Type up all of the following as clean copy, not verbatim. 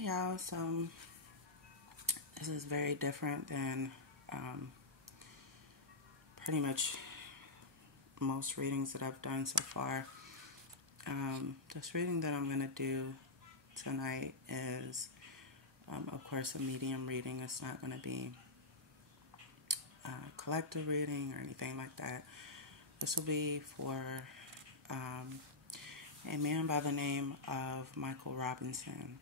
Hey y'all, so this is very different than pretty much most readings that I've done so far. This reading that I'm going to do tonight is, of course, a medium reading. It's not going to be a collective reading or anything like that. This will be for a man by the name of Michael Robinson.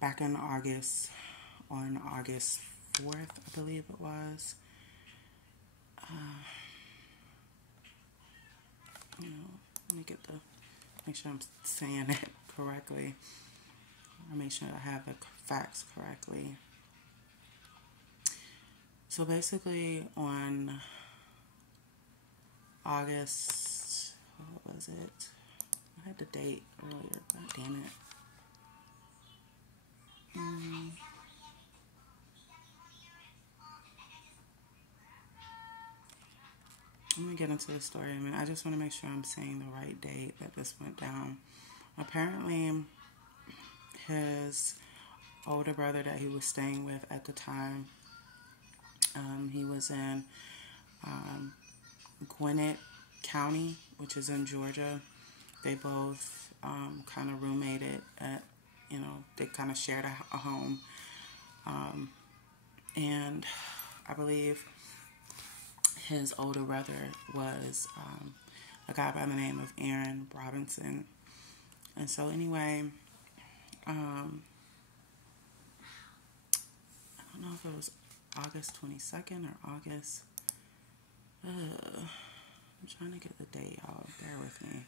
Back in August, on August 4th, I believe it was, let me make sure I'm saying it correctly. I'll make sure I have the facts correctly. So basically on August, what was it? I had the date earlier, god damn it. I'm going to get into the story. I just want to make sure I'm saying the right date that this went down. Apparently, his older brother that he was staying with at the time, he was in Gwinnett County, which is in Georgia. They both kind of roommated at, they kind of shared a home. And I believe his older brother was a guy by the name of Aaron Robinson. And so anyway, I don't know if it was August 22nd or August. I'm trying to get the date, y'all. Bear with me.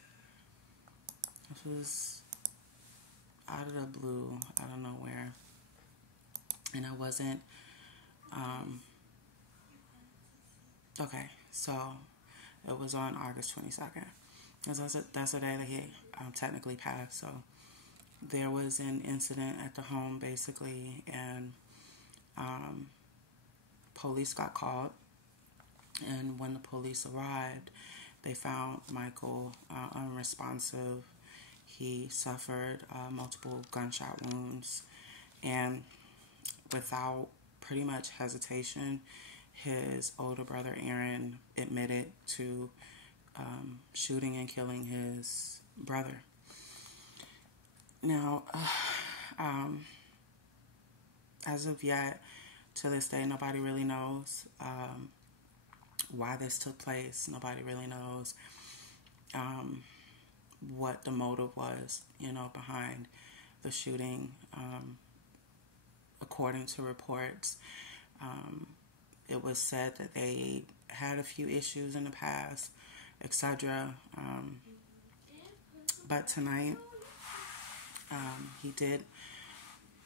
This was out of the blue, out of nowhere. And I wasn't... Okay, so it was on August 22nd. That's the day that he technically passed. So there was an incident at the home, basically, and police got called. And when the police arrived, they found Michael unresponsive. He suffered multiple gunshot wounds. And without pretty much hesitation, his older brother Aaron admitted to shooting and killing his brother. Now, as of yet, to this day, nobody really knows why this took place. Nobody really knows what the motive was, behind the shooting. According to reports, it was said that they had a few issues in the past, etc. But tonight, he did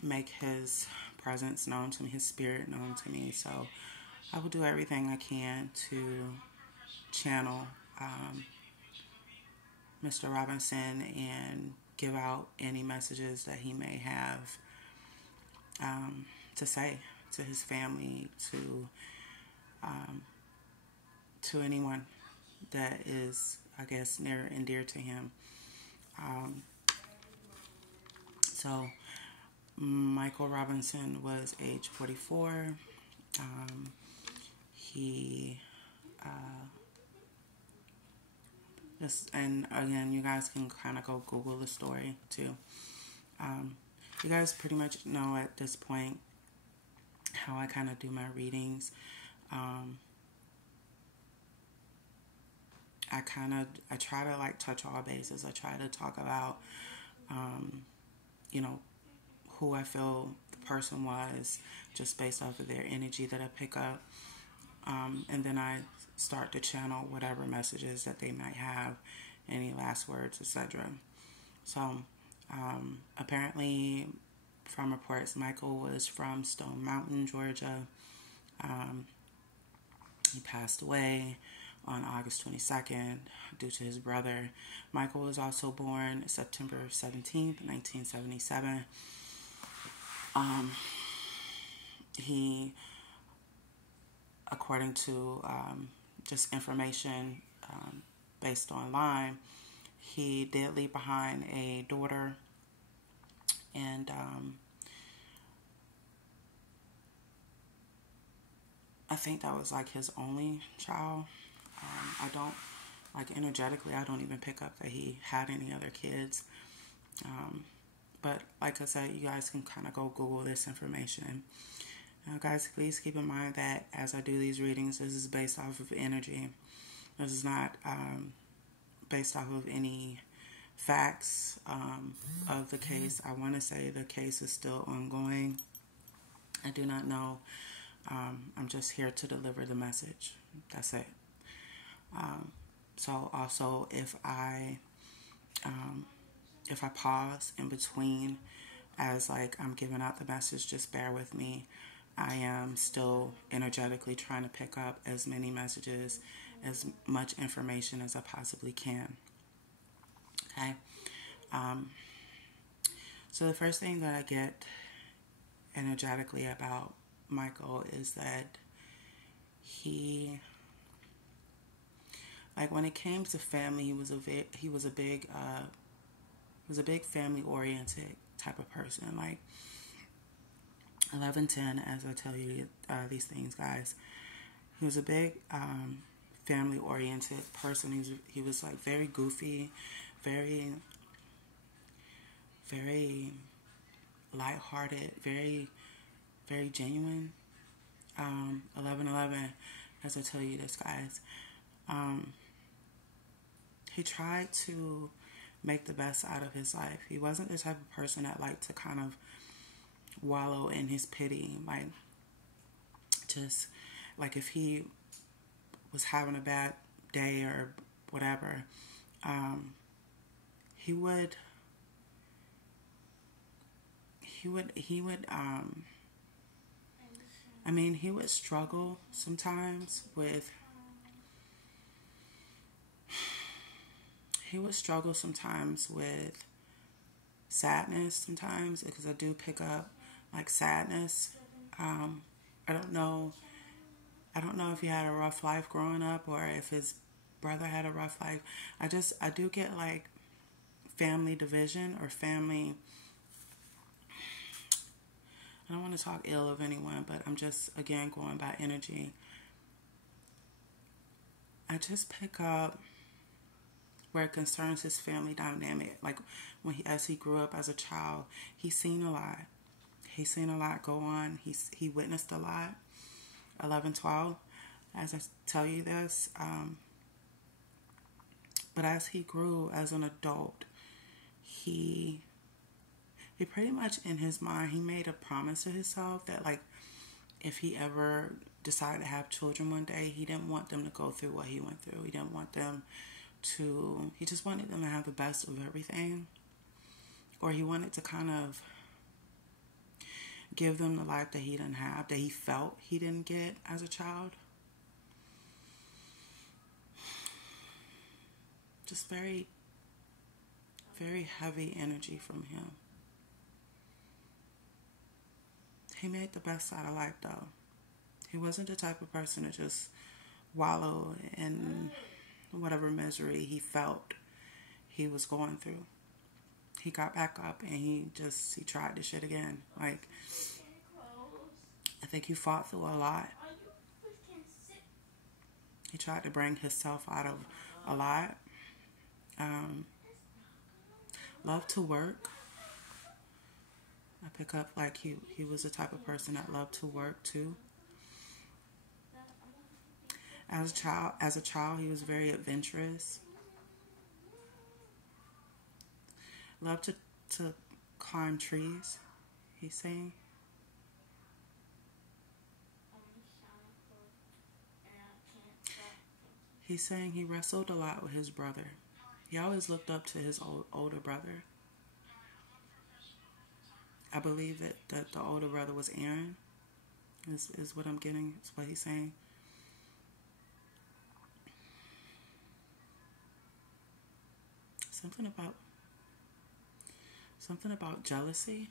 make his presence known to me, his spirit known to me. So I will do everything I can to channel Mr. Robinson and give out any messages that he may have to say to his family, to anyone that is, I guess, near and dear to him. So Michael Robinson was age 44. He and again, you guys can kind of go Google the story too. You guys pretty much know at this point how I kind of do my readings. I try to like touch all bases. I try to talk about, who I feel the person was just based off of their energy that I pick up. And then I start to channel whatever messages that they might have, any last words, etc. So, apparently, from reports, Michael was from Stone Mountain, Georgia. He passed away on August 22nd due to his brother. Michael was also born September 17th, 1977. He, according to just information based online, he did leave behind a daughter And I think that was like his only child. I don't, like, energetically, I don't even pick up that he had any other kids. But like I said, you guys can kind of go Google this information. Now, guys, please keep in mind that as I do these readings, this is based off of energy. This is not based off of any facts of the case. I want to say the case is still ongoing. I do not know. I'm just here to deliver the message. That's it. So also, if I pause in between as like I'm giving out the message, just bear with me. I am still energetically trying to pick up as many messages, as much information as I possibly can. Okay. So the first thing that I get energetically about Michael is that he, like, when it came to family, he was a big family oriented type of person. Like 1110, as I tell you these things, guys. He was a big family oriented person. He was like very goofy, very lighthearted, very genuine. 1111, as I tell you this, guys. He tried to make the best out of his life. He wasn't the type of person that liked to kind of wallow in his pity. Like, just like if he was having a bad day or whatever, he would he would struggle sometimes with sadness sometimes, because I do pick up like sadness. I don't know if he had a rough life growing up or if his brother had a rough life. I do get like family division or family. I don't want to talk ill of anyone, but I'm just, again, going by energy. I just pick up where it concerns his family dynamic. Like as he grew up as a child, he's seen a lot. He's seen a lot go on. He witnessed a lot. 1112, as I tell you this. But as he grew as an adult, he pretty much in his mind, he made a promise to himself that, like, if he ever decided to have children one day, he didn't want them to go through what he went through. He didn't want them to, he just wanted them to have the best of everything. Or he wanted to kind of give them the life that he didn't have, that he felt he didn't get as a child. Just very, very heavy energy from him. He made the best out of life, though. He wasn't the type of person to just wallow in whatever misery he felt he was going through. He got back up and he tried this shit again. Like, I think he fought through a lot. He tried to bring himself out of a lot. Loved to work. I pick up like he was the type of person that loved to work too. As a child, he was very adventurous. Loved to climb trees, he's saying. He's saying he wrestled a lot with his brother. He always looked up to his older brother. I believe that the older brother was Aaron, is what I'm getting. Is what he's saying. Something about jealousy.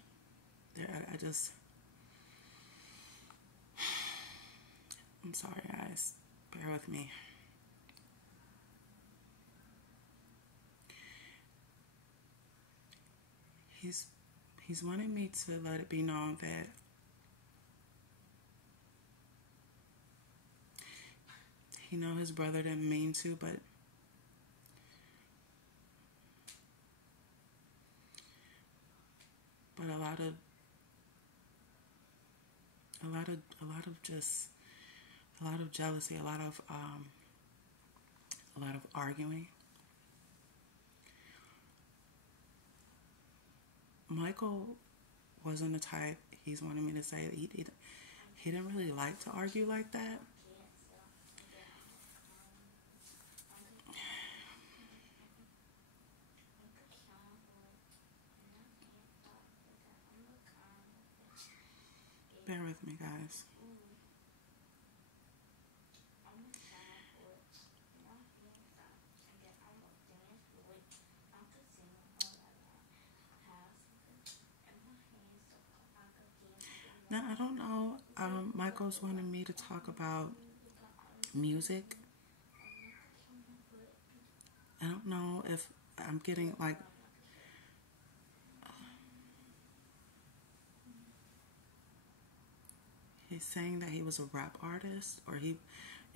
I'm sorry, guys. Bear with me. He's wanting me to let it be known that he know his brother didn't mean to, but a lot of jealousy, a lot of arguing. Michael wasn't the type. He's wanting me to say that he didn't really like to argue like that. Bear with me, guys. Now, I don't know. Michael's wanting me to talk about music. I don't know if I'm getting like. He's saying that he was a rap artist, or he,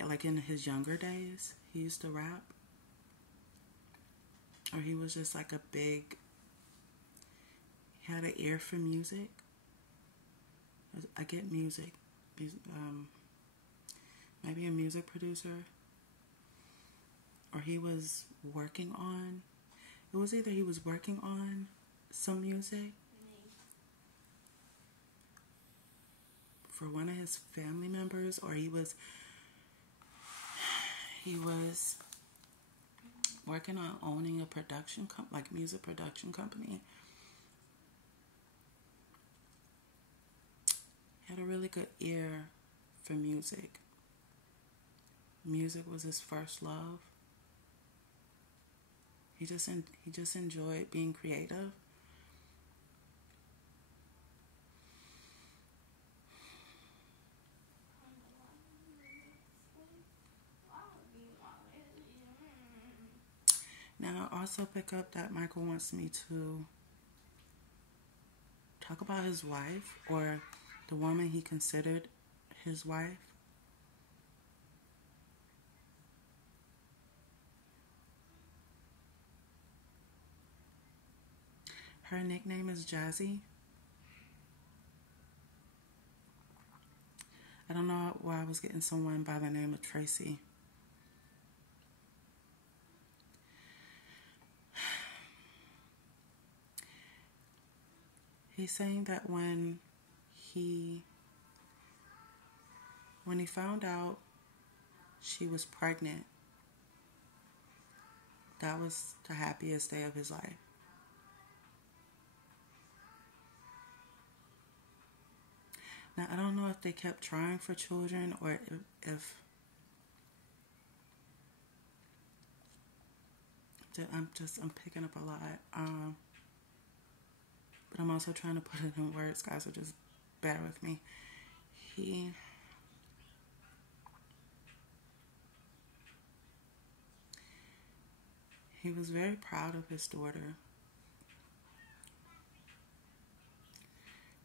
like in his younger days, he used to rap. Or he was just like he had an ear for music. I get music. Maybe a music producer. Or he was working on, it was either he was working on some music for one of his family members, or he was working on owning a production like music production company. He had a really good ear for music. Music was his first love. He just enjoyed being creative. Now, I also pick up that Michael wants me to talk about his wife, or the woman he considered his wife. Her nickname is Jazzy. I don't know why I was getting someone by the name of Tracy. He's saying that when he found out she was pregnant, that was the happiest day of his life. Now, I don't know if they kept trying for children, or if I'm picking up a lot. But I'm also trying to put it in words, guys, so just bear with me. He was very proud of his daughter.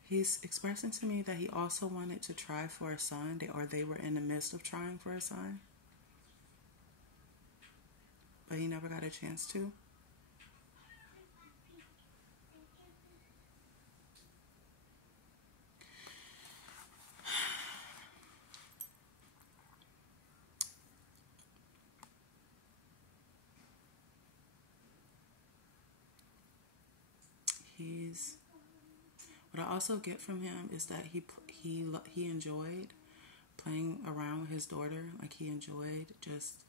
He's expressing to me that he also wanted to try for a son, or they were in the midst of trying for a son, but he never got a chance to. What I also get from him is that he enjoyed playing around with his daughter. Like, he enjoyed just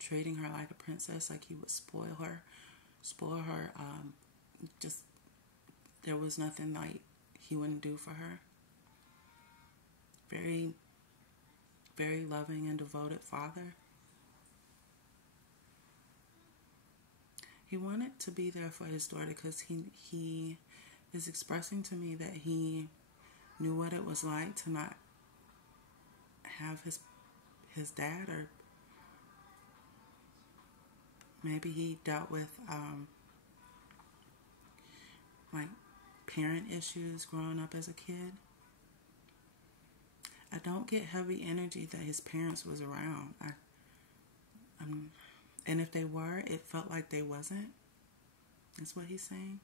treating her like a princess. Like, he would spoil her. Just, there was nothing like he wouldn't do for her. Very, very loving and devoted father. He wanted to be there for his daughter because he is expressing to me that he knew what it was like to not have his dad, or maybe he dealt with like parent issues growing up as a kid. I don't get heavy energy that his parents was around. And if they were, it felt like they wasn't. That's what he's saying.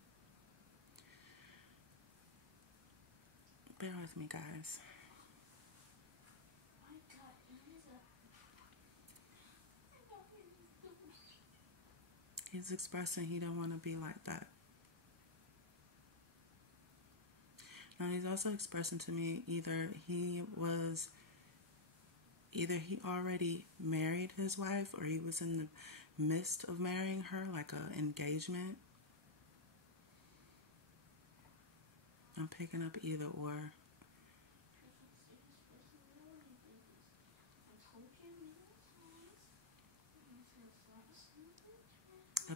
Bear with me, guys. He's expressing he don't want to be like that. Now he's also expressing to me either he already married his wife, or he was in the midst of marrying her, like a engagement. I'm picking up either or. I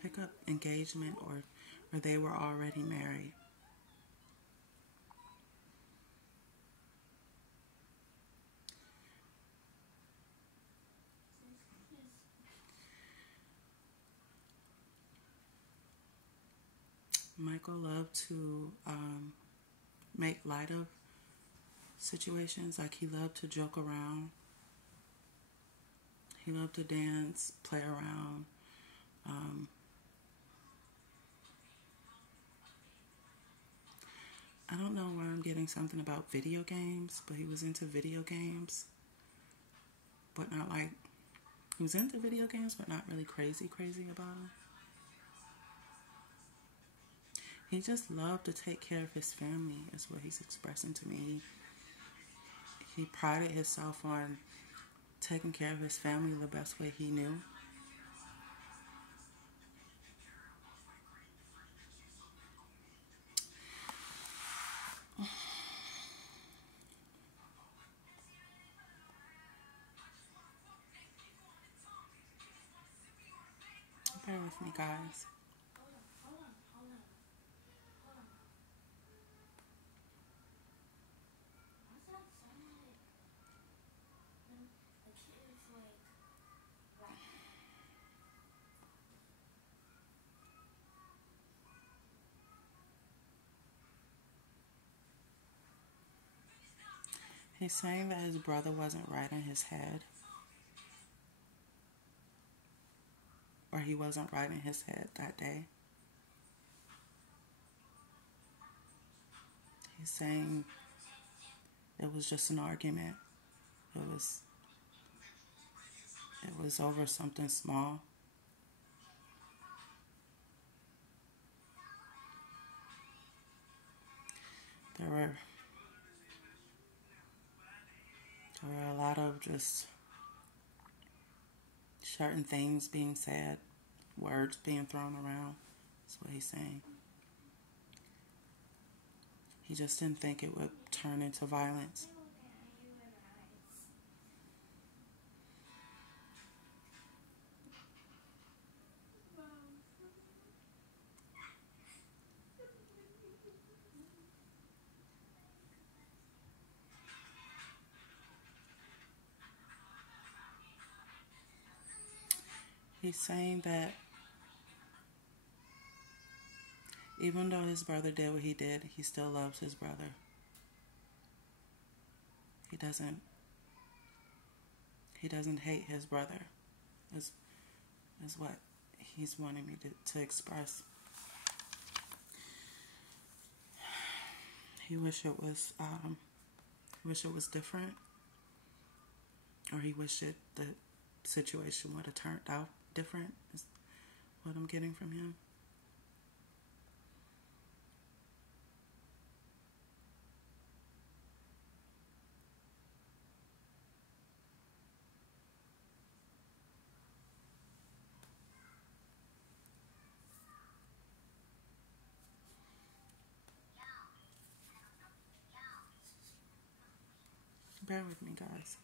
pick up engagement, or they were already married. Michael loved to make light of situations. Like, he loved to joke around. He loved to dance, play around. I don't know why I'm getting something about video games, but he was into video games. But not like, he was into video games, but not really crazy about them. He just loved to take care of his family, is what he's expressing to me. He prided himself on taking care of his family the best way he knew. Bear with me, guys. He's saying that his brother wasn't right in his head. Or he wasn't right in his head that day. He's saying it was just an argument. It was over something small. There were a lot of just certain things being said, words being thrown around. That's what he's saying. He just didn't think it would turn into violence. He's saying that even though his brother did what he did, he still loves his brother. He doesn't hate his brother, is what he's wanting me to express. He wish it was different, or he wished the situation would have turned out different, is what I'm getting from him. Bear with me, guys.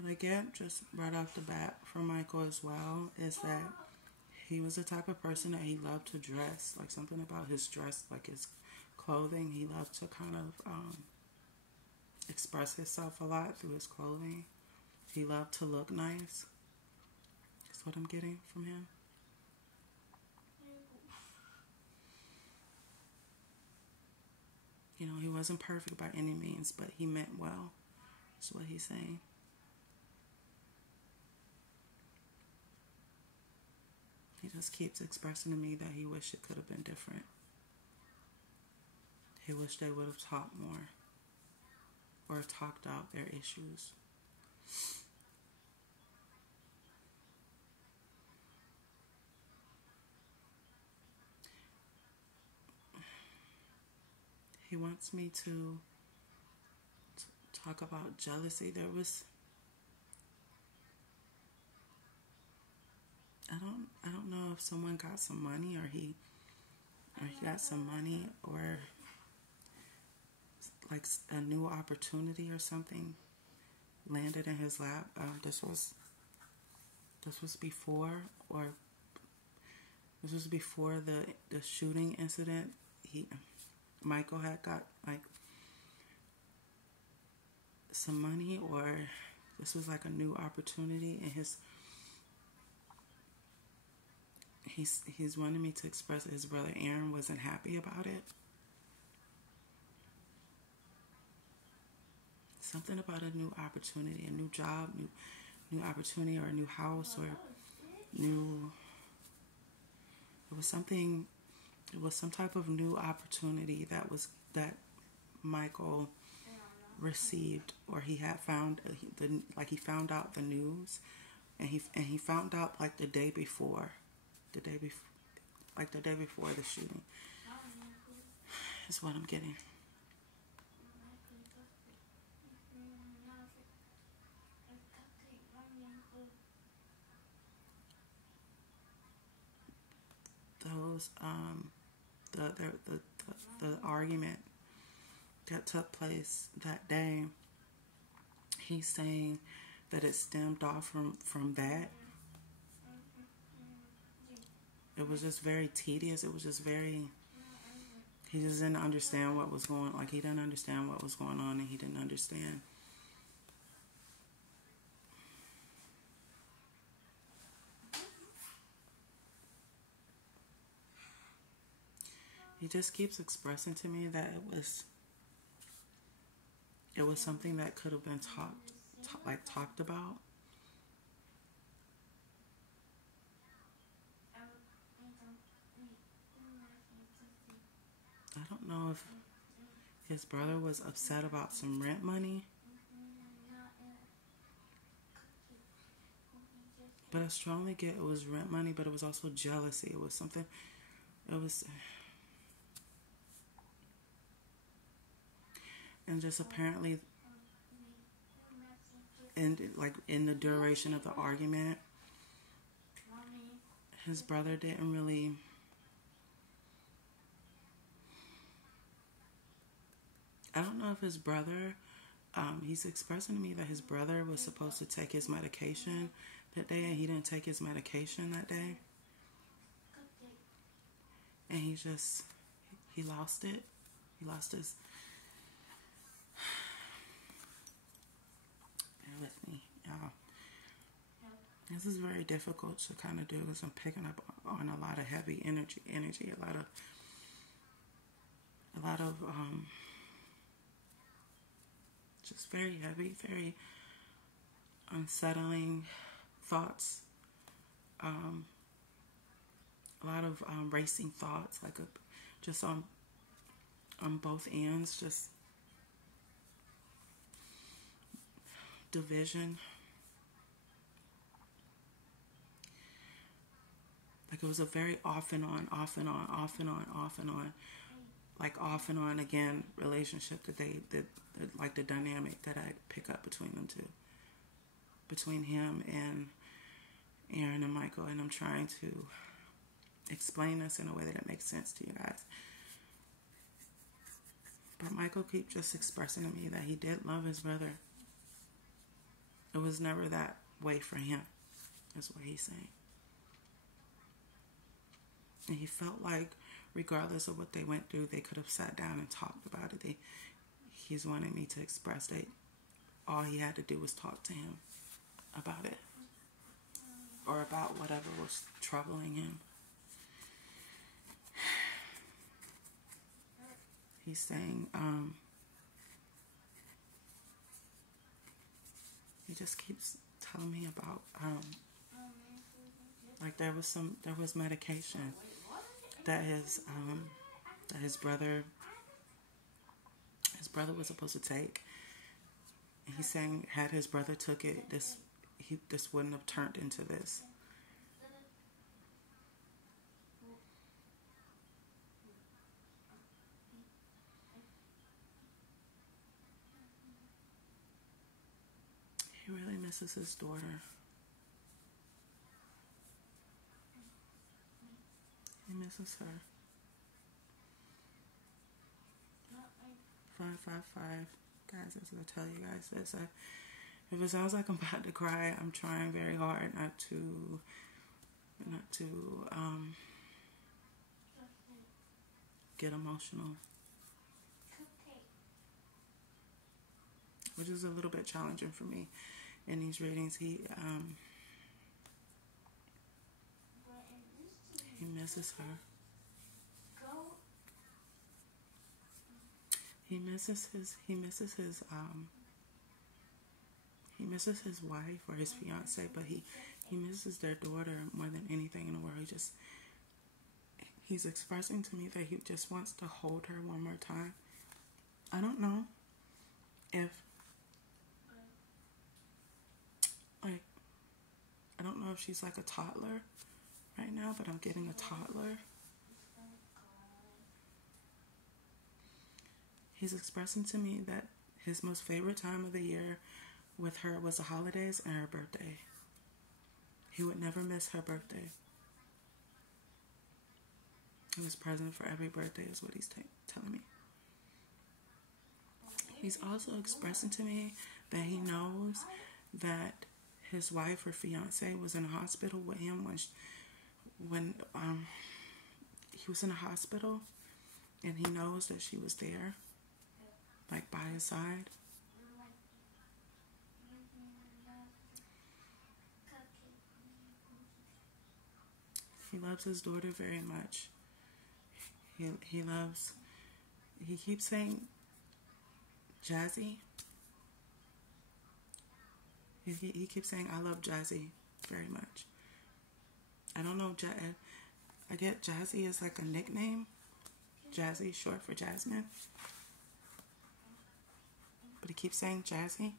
But I get just right off the bat from Michael as well is that he was the type of person that he loved to dress. Like, something about his dress, like his clothing, he loved to kind of express himself a lot through his clothing. He loved to look nice. That's what I'm getting from him. You know, he wasn't perfect by any means, but he meant well. That's what he's saying. He just keeps expressing to me that he wished it could have been different. He wished they would have talked more or talked out their issues. He wants me to talk about jealousy. I don't know if someone got some money or he got some money or like a new opportunity or something landed in his lap. This was before the shooting incident. Michael had got like some money, or this was like a new opportunity, and he's wanting me to express that his brother Aaron wasn't happy about it. Something about a new opportunity, a new job, new opportunity, or a new house, or new. It was something. It was some type of new opportunity that Michael received, or he had found he found out the news, and he found out like the day before the shooting. Is what I'm getting. Those the argument that took place that day, he's saying that it stemmed off from that. It was just very tedious. It was just very. He just didn't understand what was going. Like he didn't understand what was going on, and he didn't understand. He just keeps expressing to me that it was something that could have been talked about. I don't know if his brother was upset about some rent money, but I strongly get it was rent money, but it was also jealousy. It was something. It was. And just apparently, in the duration of the argument, his brother didn't really. I don't know if his brother. He's expressing to me that his brother was supposed to take his medication that day, and he didn't take his medication that day, and he lost it. He lost his. With me, y'all. This is very difficult to kind of do because I'm picking up on a lot of heavy energy, a lot of just very heavy, very unsettling thoughts. A lot of racing thoughts, just on both ends, just. Division. Like it was a very off and on, like off and on again relationship that like the dynamic that I pick up between them two, between him and Aaron and Michael, and I'm trying to explain this in a way that makes sense to you guys. But Michael keeps just expressing to me that he did love his brother. It was never that way for him. That's what he's saying. And he felt like, regardless of what they went through, they could have sat down and talked about it. He's wanting me to express that all he had to do was talk to him. about it, or about whatever was troubling him. He's saying, he just keeps telling me about, like there was medication that his brother was supposed to take. And he's saying, had his brother took it, this wouldn't have turned into this. He really misses his daughter. He misses her. 555. Guys, as I tell you guys this, if it sounds like I'm about to cry, I'm trying very hard not to get emotional, which is a little bit challenging for me in these readings. He misses her. He misses his wife or his fiance, but he misses their daughter more than anything in the world. He's expressing to me that he just wants to hold her one more time. I don't know if, like, I don't know if she's like a toddler right now, but I'm getting a toddler. He's expressing to me that his most favorite time of the year with her was the holidays and her birthday. He would never miss her birthday. He was present for every birthday is what he's telling me. He's also expressing to me that he knows that his wife or fiance was in a hospital with him when he was in a hospital, and he knows that she was there, like by his side. He loves his daughter very much. He keeps saying Jazzy. He keeps saying, I love Jazzy very much. I don't know, I get Jazzy is like a nickname. Jazzy, short for Jasmine. But he keeps saying Jazzy.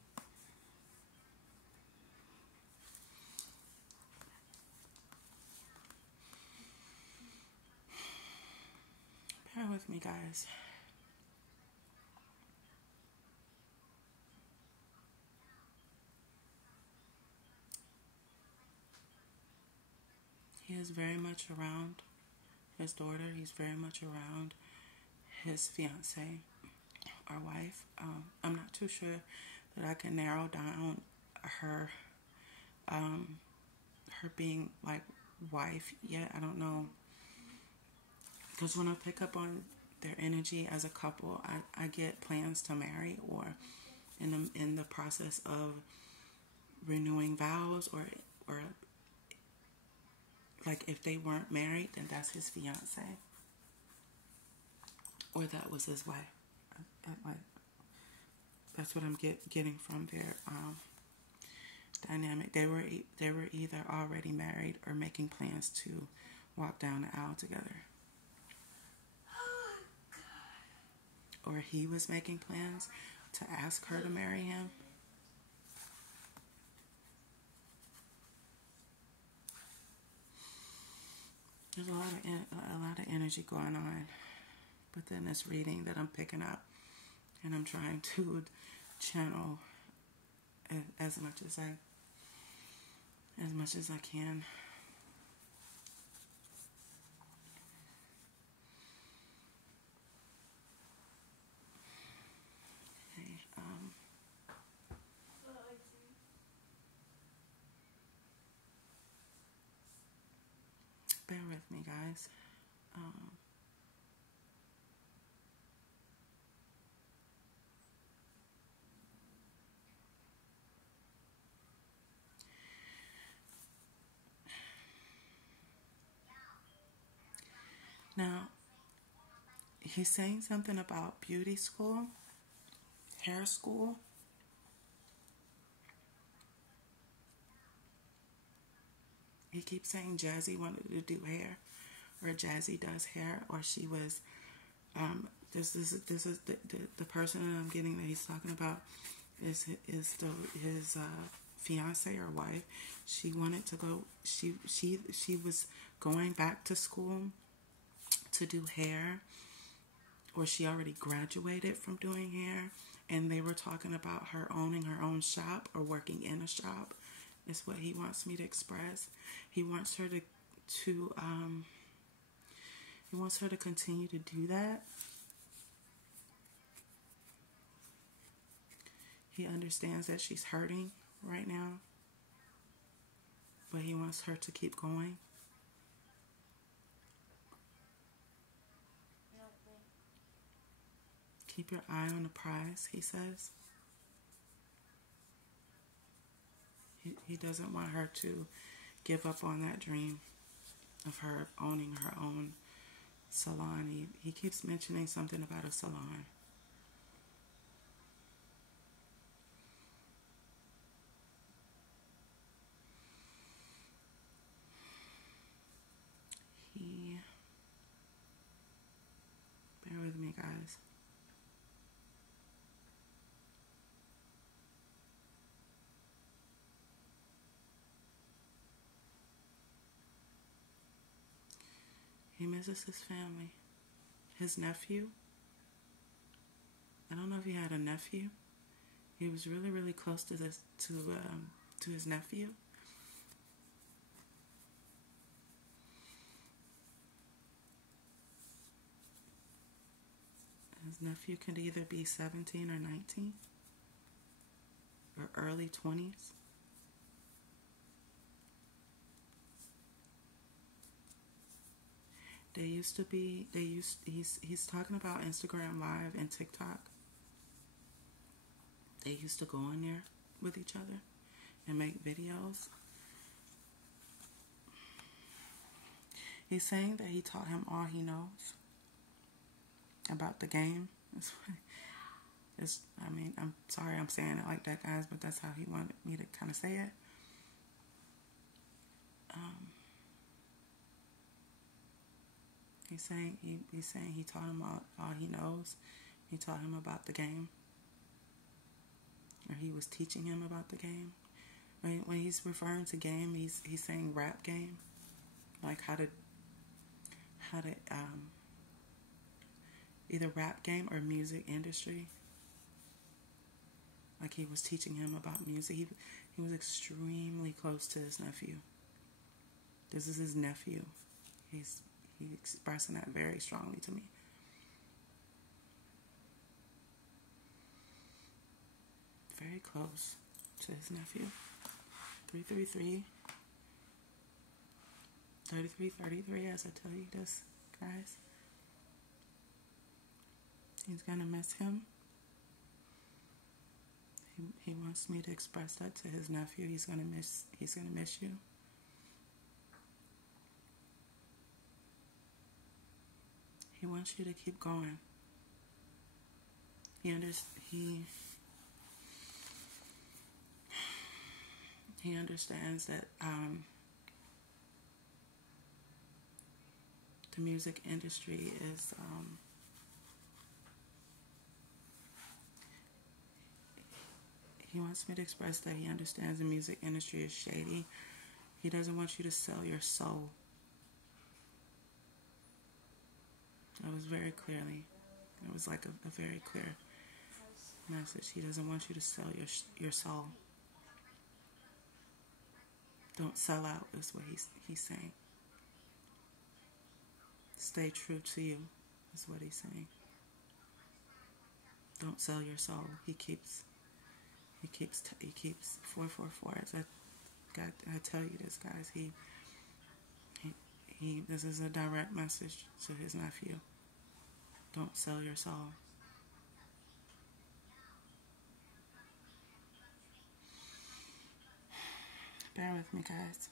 Bear with me, guys. He is very much around his daughter. He's very much around his fiance or wife. I'm not too sure that I can narrow down her being like wife yet. I don't know, because when I pick up on their energy as a couple, I get plans to marry, or in the process of renewing vows, or like if they weren't married, then that's his fiance, or that was his wife. That's what I'm getting from their dynamic. They were either already married or making plans to walk down the aisle together, or he was making plans to ask her to marry him. There's a lot of energy going on within this reading that I'm picking up, and I'm trying to channel as much as I can. Okay, bear with me, guys. Now, he's saying something about beauty school, hair school. He keeps saying Jazzy wanted to do hair, or Jazzy does hair, or she was. This is the person that I'm getting that he's talking about is his fiance or wife. She wanted to go. She was going back to school to do hair, or she already graduated from doing hair, and they were talking about her owning her own shop or working in a shop. Is what he wants me to express. He wants her to continue to do that. He understands that she's hurting right now, but he wants her to keep going. Keep your eye on the prize, he says. He doesn't want her to give up on that dream of her owning her own salon. He keeps mentioning something about a salon. Bear with me, guys. He misses his family. His nephew. I don't know if he had a nephew. He was really, really close to his nephew. His nephew could either be 17 or 19 or early 20s. He's talking about Instagram Live and TikTok. They used to go on there with each other and make videos. He's saying that he taught him all he knows about the game. I'm sorry I'm saying it like that, guys, but that's how he wanted me to kind of say it. He's saying he taught him all he knows. He taught him about the game, or he was teaching him about the game. When he's referring to game, he's saying rap game, like how to either rap game or music industry. Like he was teaching him about music. He was extremely close to his nephew. This is his nephew. He's expressing that very strongly to me. Very close to his nephew. 333. 3333, as I tell you this, guys. He's gonna miss him. He wants me to express that to his nephew. He's gonna miss you. He wants you to keep going. He understands that the music industry is he wants me to express that he understands the music industry is shady. He doesn't want you to sell your soul. It was very clearly. It was like a very clear message. He doesn't want you to sell your soul. Don't sell out is what he's saying. Stay true to you is what he's saying. Don't sell your soul. He keeps 444. I tell you this, guys. This is a direct message to his nephew. Don't sell your soul. Bear with me, guys.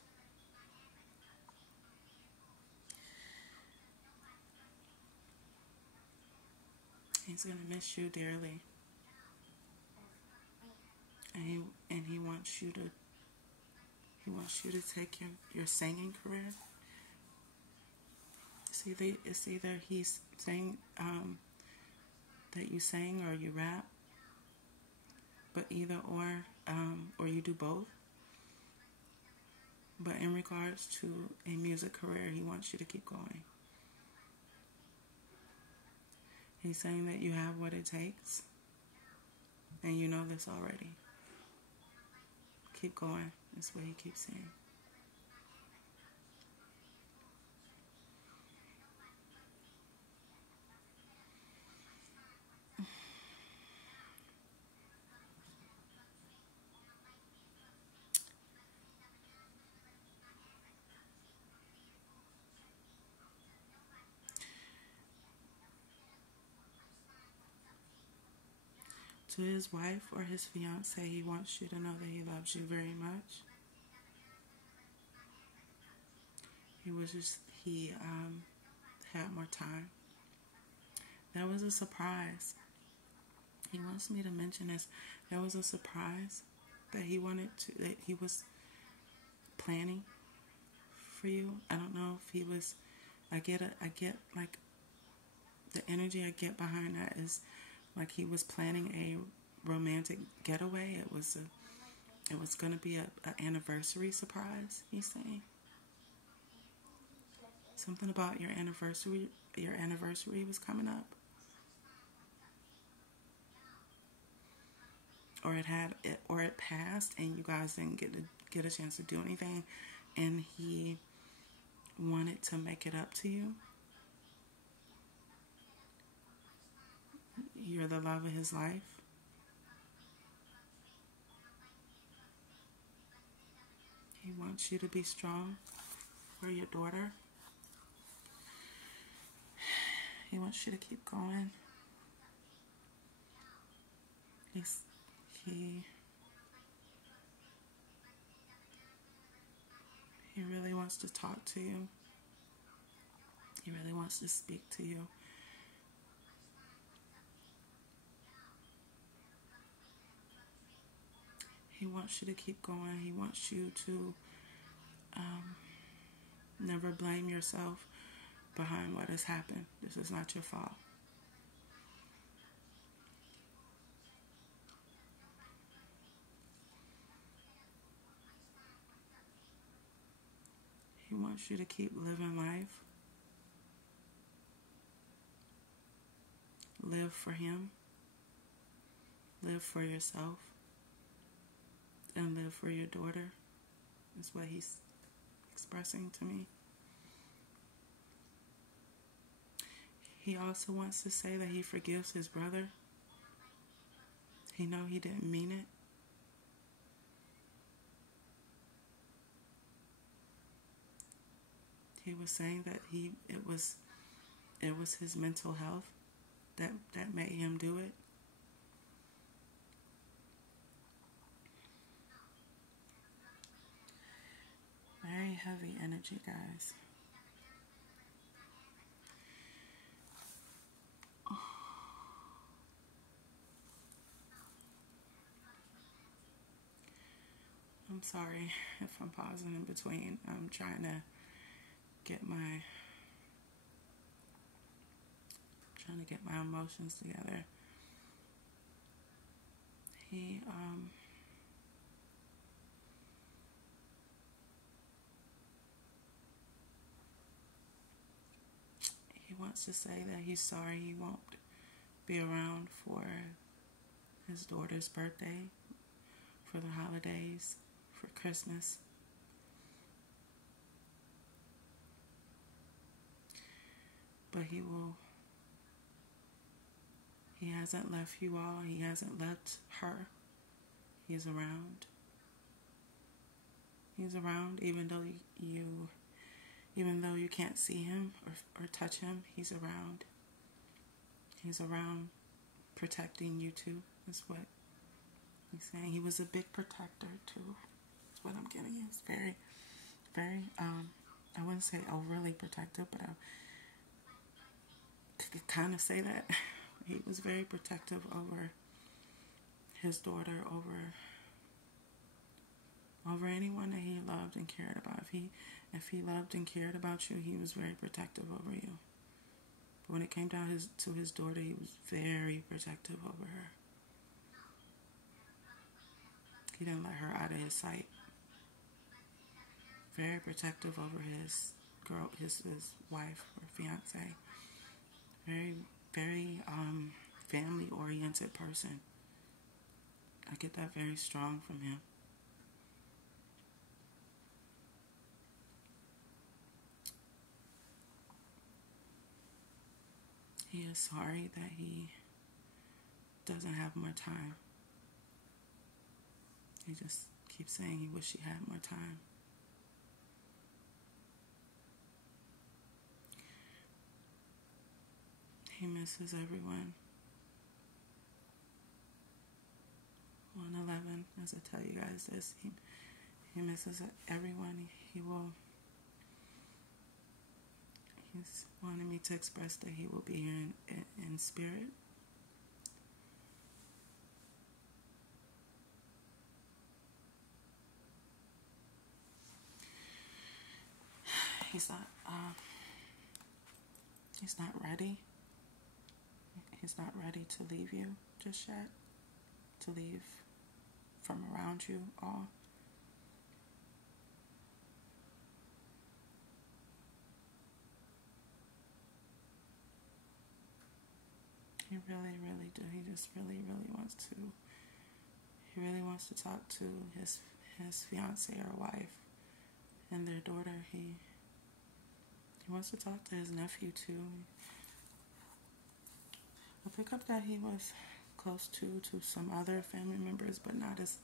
He's going to miss you dearly. And he wants you to take your singing career. It's either he's saying that you sing or you rap, but either or you do both. But in regards to a music career, he wants you to keep going. He's saying that you have what it takes, and you know this already. Keep going. That's what he keeps saying. To his wife or his fiance, he wants you to know that he loves you very much. He had more time. That was a surprise. He wants me to mention this. That was a surprise that that he was planning for you. I don't know if he was. I get like the energy I get behind that is like he was planning a romantic getaway. It was going to be an anniversary surprise. He's saying something about your anniversary. Your anniversary was coming up, or it passed, and you guys didn't get a chance to do anything, and he wanted to make it up to you. You're the love of his life. He wants you to be strong for your daughter. He wants you to keep going. He really wants to talk to you. He really wants to speak to you. He wants you to keep going. He wants you to never blame yourself behind what has happened. This is not your fault. He wants you to keep living life. Live for him. Live for yourself. And live for your daughter. That's what he's expressing to me. He also wants to say that he forgives his brother. He knows he didn't mean it. He was saying that it was his mental health that made him do it. Very heavy energy, guys. I'm sorry if I'm pausing in between. I'm trying to get my emotions together. He wants to say that he's sorry he won't be around for his daughter's birthday, for the holidays, for Christmas. But he hasn't left you all. He hasn't left her. He's around. He's around even though you can't see him or touch him. He's around. He's around protecting you too. That's what he's saying. He was a big protector too. That's what I'm getting. He's very, very, I wouldn't say overly protective, but I could kind of say that. he was very protective over his daughter, over anyone that he loved and cared about. If he loved and cared about you, he was very protective over you. But when it came down to his daughter, he was very protective over her. He didn't let her out of his sight. Very protective over his girl, his wife or fiance. Very, very family-oriented person. I get that very strong from him. He is sorry that he doesn't have more time. He just keeps saying he wish he had more time. He misses everyone. 111, as I tell you guys this, he misses everyone. He's wanting me to express that he will be here in spirit. He's not ready. He's not ready to leave you just yet. To leave from around you all. He really, really do. He just really, really wants to. He really wants to talk to his fiance or wife and their daughter. He wants to talk to his nephew too. I pick up that he was close to some other family members, but not as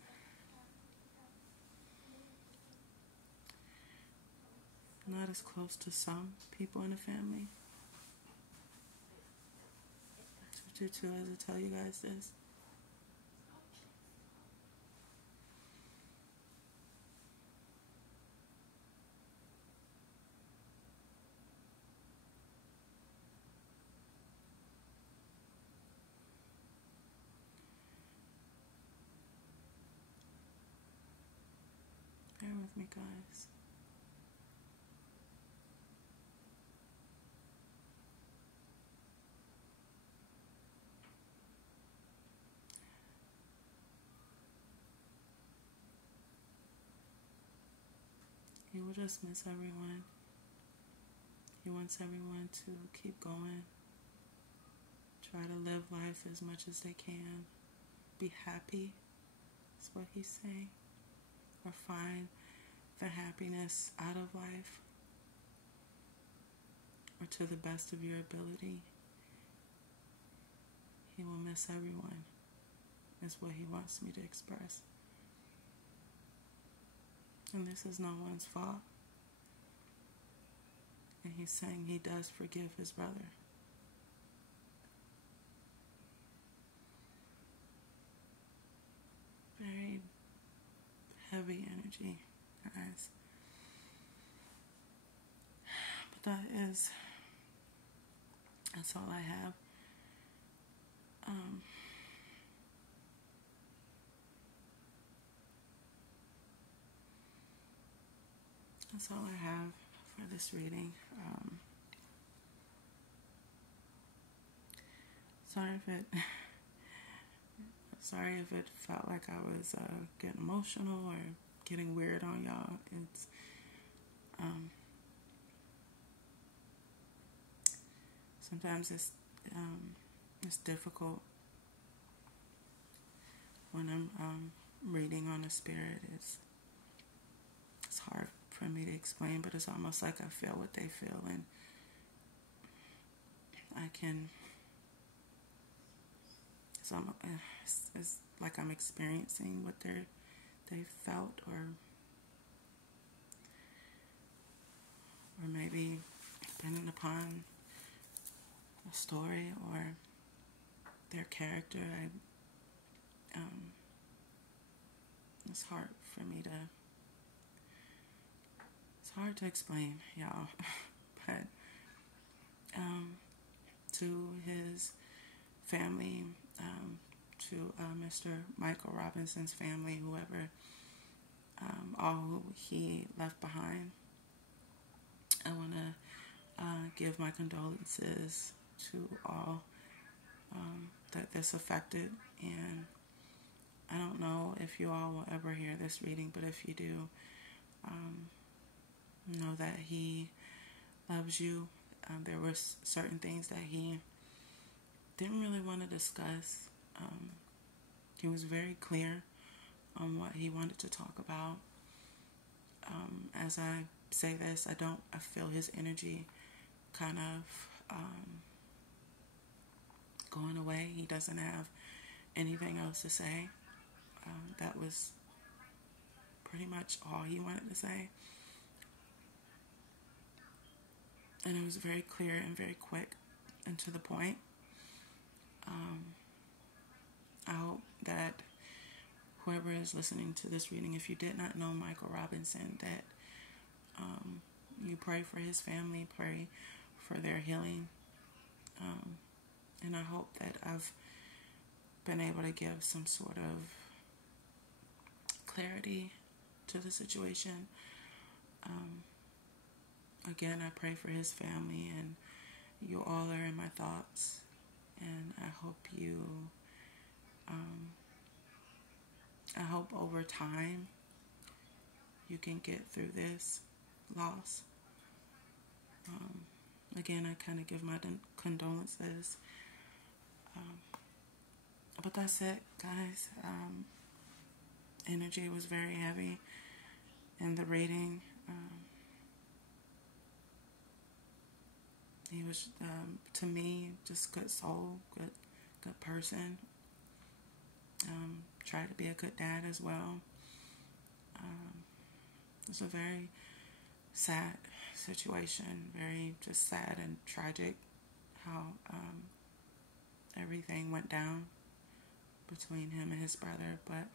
close to some people in the family. 222, as I tell you guys this. Bear with me, guys. He will just miss everyone. He wants everyone to keep going. Try to live life as much as they can. Be happy, is what he's saying. Or find the happiness out of life. Or to the best of your ability. He will miss everyone, is what he wants me to express. And this is no one's fault. And he's saying he does forgive his brother. Very heavy energy, guys. But that's all I have. That's all I have for this reading. Sorry if it felt like I was getting emotional or getting weird on y'all. It's sometimes it's difficult when I'm reading on the spirit. It's hard for me to explain, but it's almost like I feel what they feel, and I can. It's like I'm experiencing what they felt, or maybe depending upon a story or their character. It's hard for me to. It's hard to explain, y'all. But to his family, to Mr. Michael Robinson's family, whoever, all who he left behind. I want to give my condolences to all that this affected, and I don't know if you all will ever hear this reading, but if you do, know that he loves you. There were certain things that he didn't really want to discuss. He was very clear on what he wanted to talk about. As I say this, I feel his energy kind of going away. He doesn't have anything else to say. That was pretty much all he wanted to say. And it was very clear and very quick and to the point. I hope that whoever is listening to this reading, if you did not know Michael Robinson, that you pray for his family, pray for their healing. And I hope that I've been able to give some sort of clarity to the situation. Again, I pray for his family, and you all are in my thoughts. And I hope I hope over time you can get through this loss. Again, I kind of give my condolences. But that's it, guys. Energy was very heavy in the reading. He was, to me, just good soul, good person. Tried to be a good dad as well. It's a very sad situation, very just sad and tragic how everything went down between him and his brother. But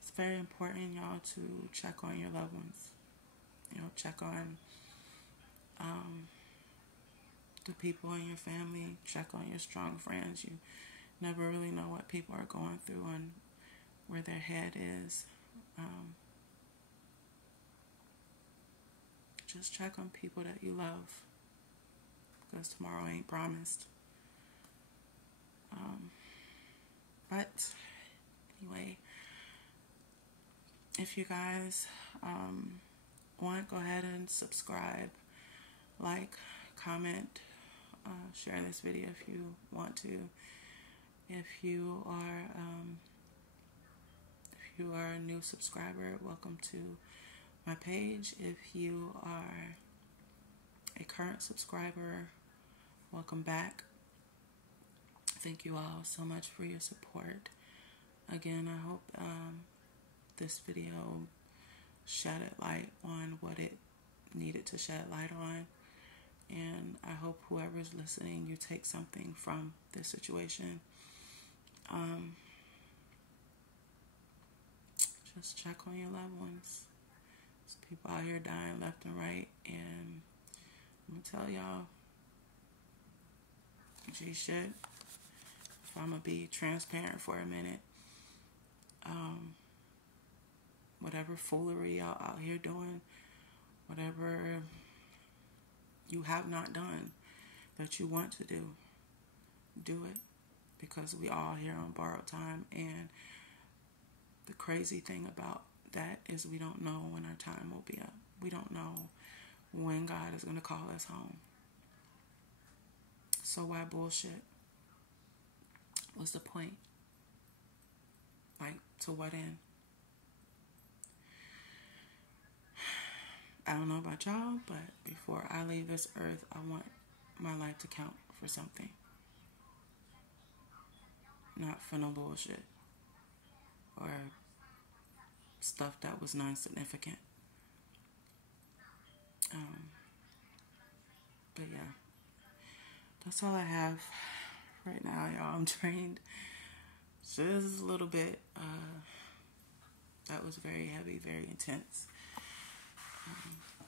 it's very important, y'all, to check on your loved ones. Check on the people in your family. Check on your strong friends. You never really know what people are going through and where their head is. Just check on people that you love, because tomorrow ain't promised. But anyway, if you guys want, go ahead and subscribe, like, comment, share this video if you want to. If you are a new subscriber, welcome to my page. If you are a current subscriber, welcome back. Thank you all so much for your support. Again, I hope this video shed light on what it needed to shed light on. And I hope whoever's listening, you take something from this situation. Just check on your loved ones. There's people out here dying left and right. And I'm going to tell y'all, shit, if I'm going to be transparent for a minute, whatever foolery y'all out here doing, whatever you have not done that you want to do it, because we all here on borrowed time. And the crazy thing about that is we don't know when our time will be up. We don't know when God is going to call us home. So why bullshit? What's the point? Like, to what end? I don't know about y'all, but before I leave this earth, I want my life to count for something. Not for no bullshit or stuff that was non-significant. But yeah, that's all I have right now, y'all. I'm drained. So this is a little bit, that was very heavy, very intense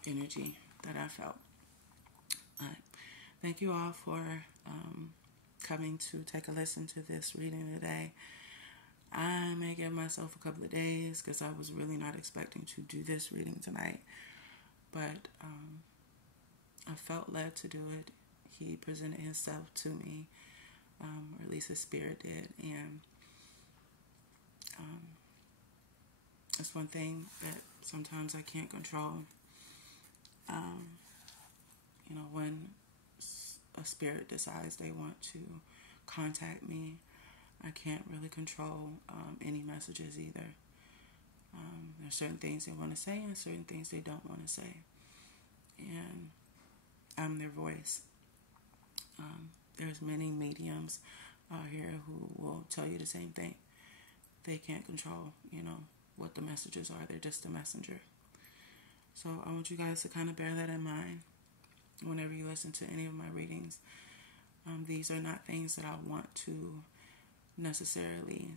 energy that I felt. But thank you all for coming to take a listen to this reading today. I may give myself a couple of days because I was really not expecting to do this reading tonight. But I felt led to do it. He presented himself to me, or at least his spirit did. And it's one thing that sometimes I can't control. When a spirit decides they want to contact me, I can't really control any messages either. There's certain things they want to say and certain things they don't want to say. And I'm their voice. There's many mediums out here who will tell you the same thing. They can't control, what the messages are. They're just a messenger. So I want you guys to kind of bear that in mind whenever you listen to any of my readings. These are not things that I want to necessarily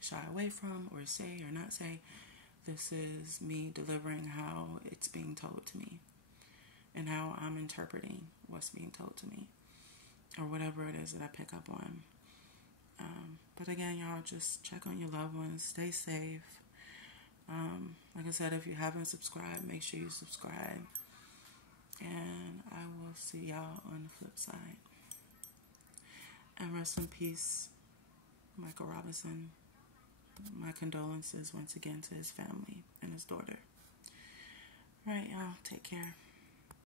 shy away from or say or not say. This is me delivering how it's being told to me and how I'm interpreting what's being told to me or whatever it is that I pick up on. But again, y'all, just check on your loved ones. Stay safe. Like I said, if you haven't subscribed, make sure you subscribe. And I will see y'all on the flip side. And rest in peace, Michael Robinson. My condolences once again to his family and his daughter. All right, y'all. Take care.